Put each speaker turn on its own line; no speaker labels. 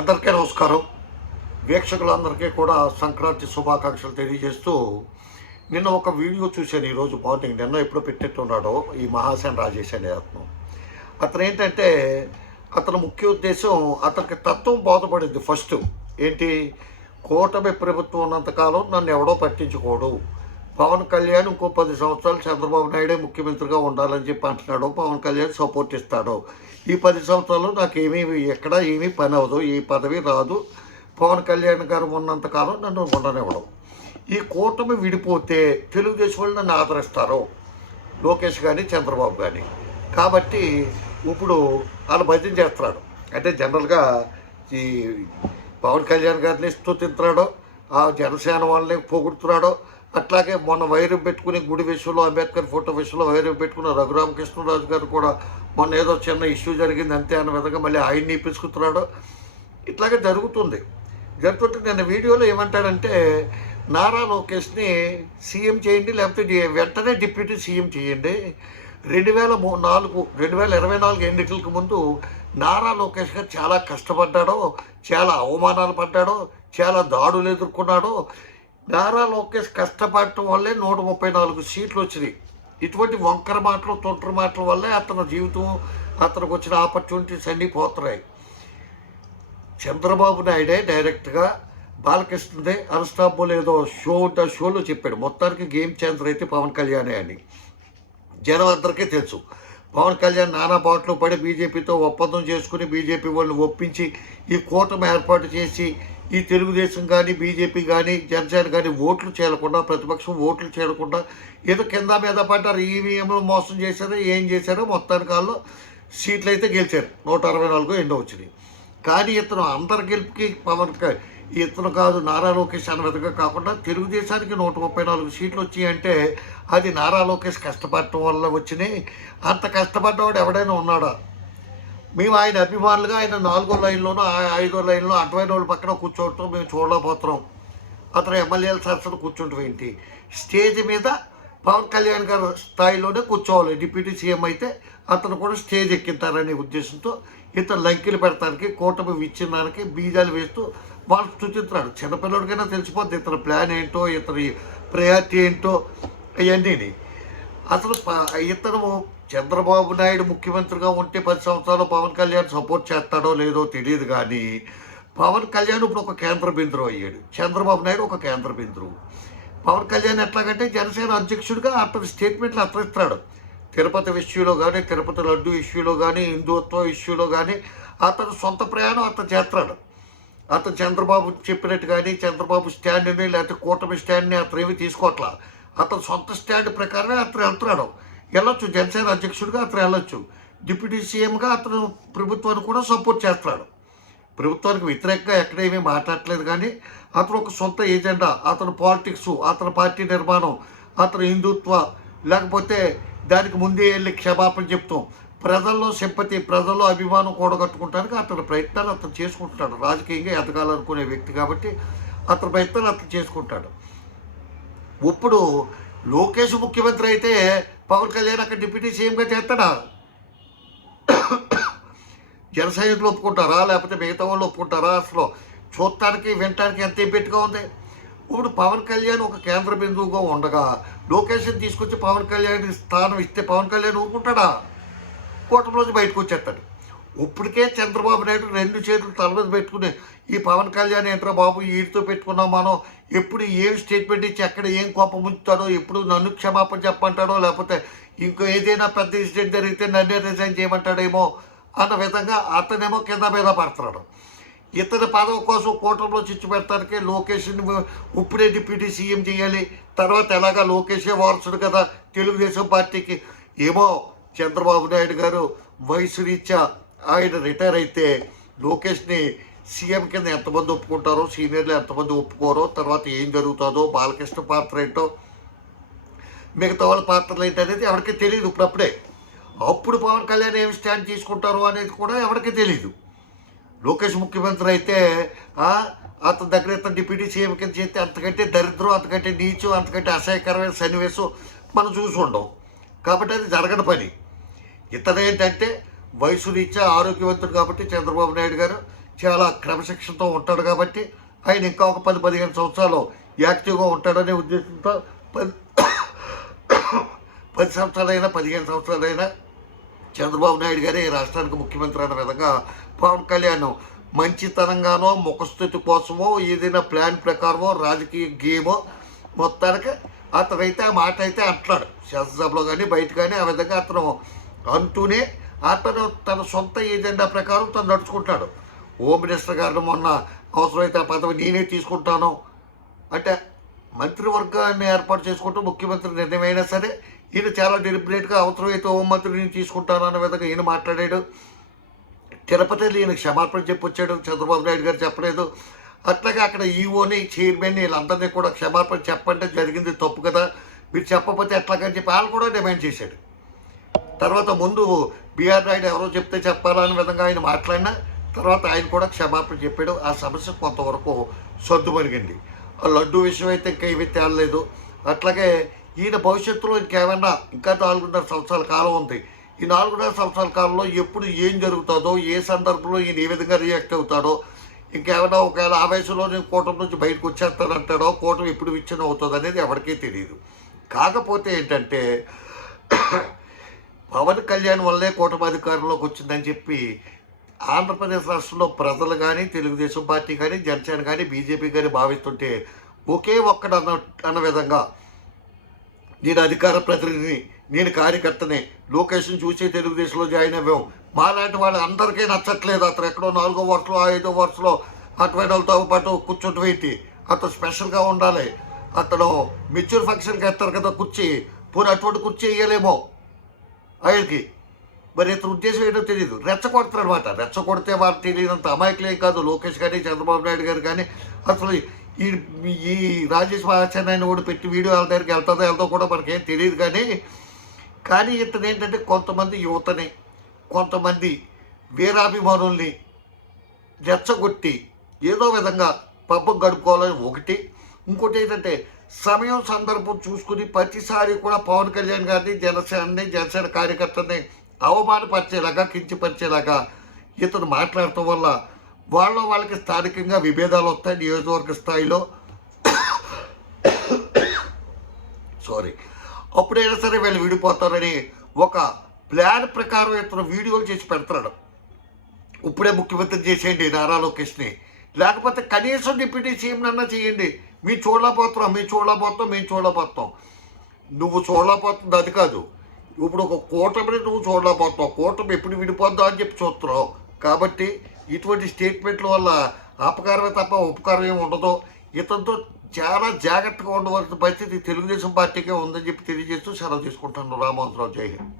అందరికీ నమస్కారం. వీక్షకులందరికీ కూడా సంక్రాంతి శుభాకాంక్షలు తెలియజేస్తూ నిన్న ఒక వీడియో చూశాను ఈరోజు మార్నింగ్. నిన్న ఎప్పుడో పెట్టేట్టున్నాడో ఈ మహాసేన రాజేష్ అనే అతను. అతను ఏంటంటే అతని ముఖ్య ఉద్దేశం అతనికి తత్వం బోధపడింది ఫస్ట్. ఏంటి? కూటమి ప్రభుత్వం ఉన్నంతకాలం నన్ను ఎవడో పట్టించుకోడు. పవన్ కళ్యాణ్ ఇంకో పది సంవత్సరాలు చంద్రబాబు నాయుడే ముఖ్యమంత్రిగా ఉండాలని చెప్పి అంటున్నాడు. పవన్ కళ్యాణ్ సపోర్ట్ ఇస్తాడు. ఈ పది సంవత్సరాలు నాకు ఎక్కడ ఏమీ పని అవ్వదు. ఈ పదవి రాదు. పవన్ కళ్యాణ్ గారు ఉన్నంతకాలం నన్ను ఉండనివ్వడం. ఈ కూటమి విడిపోతే తెలుగుదేశం వాళ్ళు నన్ను ఆదరిస్తారు. లోకేష్ కానీ చంద్రబాబు కానీ కాబట్టి ఇప్పుడు వాళ్ళు భజన చేస్తున్నాడు. అంటే జనరల్గా ఈ పవన్ కళ్యాణ్ గారిని స్తుతిస్తున్నాడు ఆ జనసేన వాళ్ళని పోగొడుతున్నాడో. అట్లాగే మొన్న వైరం పెట్టుకుని గుడి విషయంలో అంబేద్కర్ ఫోటో విషయంలో వైరం పెట్టుకున్న రఘురామకృష్ణరాజు గారు కూడా మొన్న ఏదో చిన్న ఇష్యూ జరిగింది అంతే అన్న విధంగా మళ్ళీ ఆయన్ని ఇప్పించుకుంటున్నాడు ఇట్లాగే జరుగుతుంది. జరుగుతుంటే నేను వీడియోలో ఏమంటాడంటే నారా లోకేష్ని సీఎం చేయండి లేకపోతే వెంటనే డిప్యూటీ సీఎం చేయండి. రెండు వేల మూ నాలుగు రెండు వేల ఇరవై నాలుగు ఎన్నికలకు ముందు నారా లోకేష్ గారు చాలా కష్టపడ్డాడో చాలా అవమానాలు పడ్డాడో చాలా దాడులు ఎదుర్కొన్నాడో. నారా లోకేష్ కష్టపడటం వల్లే నూట ముప్పై నాలుగు సీట్లు వచ్చినాయి. ఇటువంటి వంకర మాటలు తొంటర మాటల వల్లే అతని జీవితం అతనికి వచ్చిన ఆపర్చునిటీస్ అన్నీ పోతున్నాయి. చంద్రబాబు నాయుడే డైరెక్ట్గా బాలకృష్ణదే అన్స్టాపుల్ ఏదో షో ఉంటే షోలో చెప్పాడు. మొత్తానికి గేమ్ చేంజర్ అయితే పవన్ కళ్యాణే అని. జనం అందరికీ తెలుసు. పవన్ కళ్యాణ్ నానా బాటలు పడి బీజేపీతో ఒప్పందం చేసుకుని బీజేపీ వాళ్ళని ఒప్పించి ఈ కూటమి ఏర్పాటు చేసి ఈ తెలుగుదేశం కానీ బీజేపీ కానీ జనసేన కానీ ఓట్లు చేరకుండా ప్రతిపక్షం ఓట్లు చేరకుండా ఏదో కింద మీద పడ్డారు. ఈవీఎంలు మోసం చేశారో ఏం చేశారో మొత్తానికి వాళ్ళు సీట్లు అయితే గెలిచారు. నూట అరవై నాలుగు ఎన్నో వచ్చినాయి. కానీ ఇతను అందరి గెలుపుకి పవన్ ఇతను కాదు నారా లోకేష్ అన్న విధంగా కాకుండా తెలుగుదేశానికి నూట ముప్పై నాలుగు సీట్లు వచ్చాయంటే అది నారా లోకేష్ కష్టపడటం వల్ల వచ్చినాయి. అంత కష్టపడ్డవాడు ఎవడైనా ఉన్నాడా? మేము ఆయన అభిమానులుగా ఆయన నాలుగో లైన్లోనూ ఐదో లైన్లో అటువైన వాళ్ళ పక్కన కూర్చోవటం మేము చూడలేకపోతున్నాం. అతను ఎమ్మెల్యేల సరసన కూర్చుంటాం ఏంటి? స్టేజ్ మీద పవన్ కళ్యాణ్ గారు స్థాయిలోనే కూర్చోవాలి. డిప్యూటీ సీఎం అయితే అతను కూడా స్టేజ్ ఎక్కింటారనే ఉద్దేశంతో ఇతను లంకిలు పెడతానికి కూటమి విచ్ఛిన్నానికి బీజాలు వేస్తూ వాళ్ళు సూచిస్తున్నాడు చిన్నపిల్లడికైనా తెలిసిపోద్ది ఇతని ప్లాన్ ఏంటో ఇతని ప్రయారిటీ ఏంటో అవన్నీ అసలు ఇతను చంద్రబాబు నాయుడు ముఖ్యమంత్రిగా ఉంటే పది సంవత్సరాలు పవన్ కళ్యాణ్ సపోర్ట్ చేస్తాడో లేదో తెలియదు కానీ పవన్ కళ్యాణ్ ఇప్పుడు ఒక కేంద్ర బిందువు అయ్యాడు. చంద్రబాబు నాయుడు ఒక కేంద్ర బిందువు. పవన్ కళ్యాణ్ ఎట్లాగంటే జనసేన అధ్యక్షుడిగా అతని స్టేట్మెంట్లు అతనిస్తాడు. తిరుపతి విషయంలో కానీ తిరుపతి లడ్డు ఇష్యూలో కానీ హిందుత్వ ఇష్యూలో కానీ అతను సొంత ప్రయాణం అతను చేస్తాడు. అతను చంద్రబాబు చెప్పినట్టు కానీ చంద్రబాబు స్టాండ్ని లేకపోతే కూటమి స్టాండ్ని అతను ఏమి తీసుకోవట్లా అతను సొంత స్టాండ్ ప్రకారమే అతను వెళ్తున్నాడు. వెళ్ళొచ్చు జనసేన అధ్యక్షుడిగా అతను వెళ్ళొచ్చు. డిప్యూటీ సీఎంగా అతను ప్రభుత్వాన్ని కూడా సపోర్ట్ చేస్తున్నాడు ప్రభుత్వానికి వ్యతిరేకంగా ఎక్కడేమీ మాట్లాడట్లేదు కానీ అతను ఒక సొంత ఏజెండా. అతను పాలిటిక్స్ అతని పార్టీ నిర్మాణం అతను హిందుత్వ లేకపోతే దానికి ముందే వెళ్ళి క్షమాపణ చెప్తాం ప్రజల్లో సింపతి ప్రజల్లో అభిమానం కూడగట్టుకుంటానికి అతని ప్రయత్నాలు అతను చేసుకుంటున్నాడు. రాజకీయంగా ఎదగాలనుకునే వ్యక్తి కాబట్టి అతని ప్రయత్నాలు అతను చేసుకుంటాడు. ఇప్పుడు లోకేష్ ముఖ్యమంత్రి అయితే పవన్ కళ్యాణ్ అక్కడ డిప్యూటీ సీఎంగా చేస్తాడా? జన సైనికులు ఒప్పుకుంటారా? లేకపోతే మిగతా వాళ్ళు ఒప్పుకుంటారా? అసలు చూడటానికి వినటానికి ఎంత ఇంపెట్టుగా ఉంది? ఇప్పుడు పవన్ కళ్యాణ్ ఒక కేంద్ర బిందువుగా ఉండగా లొకేషన్ తీసుకొచ్చి పవన్ కళ్యాణ్ స్థానం ఇస్తే పవన్ కళ్యాణ్ ఊరుకుంటాడా? కూటమిలోంచి బయటకు వచ్చేస్తాడు. ఇప్పటికే చంద్రబాబు నాయుడు రెండు చేతులు తల మీద పెట్టుకునే ఈ పవన్ కళ్యాణ్ ఏంట్రా బాబు వీటితో పెట్టుకున్నాం మనం? ఎప్పుడు ఏం స్టేట్మెంట్ ఇచ్చి ఎక్కడ ఏం కోపం ఉంచుతాడో ఎప్పుడు నన్ను క్షమాపణ చెప్పంటాడో లేకపోతే ఇంకో ఏదైనా పెద్ద ఇన్సిడెంట్ జరిగితే నన్నే రిజైన్ చేయమంటాడేమో అన్న విధంగా అతనేమో కింద మీద పడుతున్నాడు. ఇతని పదవి కోసం కూటమిలో చిచ్చు పెట్టడానికి లోకేష్ని ఇప్పుడే డిప్యూటీ సీఎం చేయాలి. తర్వాత ఎలాగా లోకేషే వారసుడు కదా తెలుగుదేశం పార్టీకి. ఏమో చంద్రబాబు నాయుడు గారు వయసు రీత్యా ఆయన రిటైర్ అయితే లోకేష్ని సీఎం కింద ఎంతమంది ఒప్పుకుంటారో సీనియర్లు ఎంతమంది ఒప్పుకోరో తర్వాత ఏం జరుగుతుందో బాలకృష్ణ పాత్ర ఏంటో మిగతా వాళ్ళ పాత్రలు ఏంటనేది ఎవరికి తెలియదు ఇప్పుడప్పుడే. అప్పుడు పవన్ కళ్యాణ్ ఏం స్టాండ్ తీసుకుంటారో అనేది కూడా ఎవరికి తెలియదు లోకేష్ ముఖ్యమంత్రి అయితే అతని దగ్గర ఇతను డిప్యూటీ సీఎం కింద చేస్తే అంతకంటే దరిద్రం అంతకంటే నీచు అంతకంటే అసహ్యకరమైన సన్నివేశం మనం చూసి ఉండవు కాబట్టి అది జరగని పని. ఇతను ఏంటంటే వయసు రీత్యా ఆరోగ్యవంతుడు కాబట్టి చంద్రబాబు నాయుడు గారు చాలా క్రమశిక్షణతో ఉంటాడు కాబట్టి ఆయన ఇంకా ఒక పది పదిహేను సంవత్సరాలు యాక్టివ్గా ఉంటాడనే ఉద్దేశంతో పది పది సంవత్సరాలైనా పదిహేను సంవత్సరాలైనా చంద్రబాబు నాయుడు గారే ఈ రాష్ట్రానికి ముఖ్యమంత్రి అన్న విధంగా పవన్ కళ్యాణ్ మంచితనంగానో ముఖస్థుతి కోసమో ఏదైనా ప్లాన్ ప్రకారమో రాజకీయ గేమో మొత్తానికి అతనైతే ఆ మాట అయితే అంటున్నాడు. శాసనసభలో కానీ బయట కానీ ఆ విధంగా అతను అంటూనే అతను తన సొంత ఏజెండా ప్రకారం తను నడుచుకుంటాడు. హోమ్ మినిస్టర్ గారిని మొన్న అవసరమైతే ఆ పదవి నేనే తీసుకుంటాను. అంటే మంత్రివర్గాన్ని ఏర్పాటు చేసుకుంటూ ముఖ్యమంత్రి నిర్ణయం అయినా సరే ఈయన చాలా డెలిబరేట్గా అవసరమైతే హోంమంత్రిని తీసుకుంటాను అన్న విధంగా ఈయన మాట్లాడాడు. తిరుపతిలో ఈయన క్షమాపణ చెప్పొచ్చాడు. చంద్రబాబు నాయుడు గారు చెప్పలేదు. అట్లాగే అక్కడ ఈఓని చైర్మన్ వీళ్ళందరినీ కూడా క్షమాపణ చెప్పంటే జరిగింది తప్పు కదా. మీరు చెప్పకపోతే ఎట్లాగని చెప్పి వాళ్ళు కూడా డిమాండ్ చేశాడు. తర్వాత ముందు బీఆర్ నాయుడు ఎవరో చెప్తే చెప్పాలనే విధంగా ఆయన మాట్లాడిన తర్వాత ఆయన కూడా క్షమాపణ చెప్పాడు. ఆ సమస్య కొంతవరకు సర్దుమరిగింది ఆ లడ్డు విషయం అయితే ఇంకా ఏమీ తేలలేదు. అట్లాగే ఈయన భవిష్యత్తులో ఇంకేమన్నా ఇంకా నాలుగున్నర సంవత్సరాల కాలం ఉంది. ఈ నాలుగున్నర సంవత్సరాల కాలంలో ఎప్పుడు ఏం జరుగుతుందో ఏ సందర్భంలో ఈయన ఏ విధంగా రియాక్ట్ అవుతాడో ఇంకేమైనా ఒకవేళ ఆవేశంలో నేను కూటమి నుంచి బయటకు వచ్చేస్తానంటాడో కూటమి ఎప్పుడు విచ్ఛిన్నం అవుతుంది అనేది ఎవరికీ తెలియదు కాకపోతే ఏంటంటే పవన్ కళ్యాణ్ వల్లే కూటమి అధికారంలోకి వచ్చిందని చెప్పి ఆంధ్రప్రదేశ్ రాష్ట్రంలో ప్రజలు కానీ తెలుగుదేశం పార్టీ కానీ జనసేన కానీ బీజేపీ కానీ భావిస్తుంటే ఒకే ఒక్కడు అన్న అన్న విధంగా నేను అధికార ప్రతినిధిని నేను కార్యకర్తని లొకేషన్ చూసి తెలుగుదేశంలో జాయిన్ అవ్వాం. మాలాంటి వాళ్ళు అందరికీ నచ్చట్లేదు. అతను ఎక్కడో నాలుగో వరుసలో ఐదో వరుసలో అటువంటి వాళ్ళతో పాటు కూర్చుంటూ పెట్టి అతను స్పెషల్గా ఉండాలి. అతను మెచ్యూర్ ఫంక్షన్కి వేస్తారు కదా కుర్చీ. పోనీ అటువంటి కుర్చీ వేయలేమో. ఆయనకి. మరి ఇతను ఉద్దేశం ఏంటో తెలియదు రెచ్చగొడతారు అనమాట రెచ్చగొడితే వారు తెలియనంత అమాయకులేం కాదు. లోకేష్ కానీ చంద్రబాబు నాయుడు గారు కానీ అసలు ఈ ఈ రాజేష్ మహాచంద్రాయన కూడా పెట్టి వీడియో వాళ్ళ దగ్గరికి వెళ్తుందో వెళ్తా కూడా మనకేం తెలియదు కానీ కానీ ఇతను ఏంటంటే కొంతమంది యువతని కొంతమంది వీరాభిమానుల్ని రెచ్చగొట్టి ఏదో విధంగా పబ్బం గడుపుకోవాలని ఒకటి ఇంకోటి ఏంటంటే సమయం సందర్భం చూసుకుని ప్రతిసారి కూడా పవన్ కళ్యాణ్ గారిని జనసేనని జనసేన కార్యకర్తని అవమానపరిచేలాగా కించపరిచేలాగా ఇతను మాట్లాడటం వల్ల వాళ్ళ వాళ్ళకి స్థానికంగా విభేదాలు వస్తాయి నియోజకవర్గ స్థాయిలో. సారీ అప్పుడైనా సరే వీళ్ళు విడిపోతారని ఒక ప్లాన్ ప్రకారం ఇతను వీడియోలు చేసి పెడతాడు. ఇప్పుడే ముఖ్యమంత్రి చేసేయండి నారా లోకేష్ని. లేకపోతే కనీసం డిప్యూటీ సీఎం అన్నా చేయండి. మేము చూడలేకపోతున్నాం మేము చూడలేకపోతాం మేము చూడలేకపోతాం నువ్వు చూడలేకపోతుంది అది కాదు. ఇప్పుడు ఒక కూటమిని నువ్వు చూడలేకపోతున్నావు కూటమి ఎప్పుడు విడిపోద్దా అని చెప్పి చూస్తున్నావు. కాబట్టి ఇటువంటి స్టేట్మెంట్ల వల్ల అపకారమే తప్ప ఉపకారం ఏమి ఉండదు. ఇతనితో చాలా జాగ్రత్తగా ఉండవలసిన పరిస్థితి తెలుగుదేశం పార్టీకే ఉందని చెప్పి తెలియజేస్తూ సెలవు తీసుకుంటాను రామోహన్ రావు జై హింద్.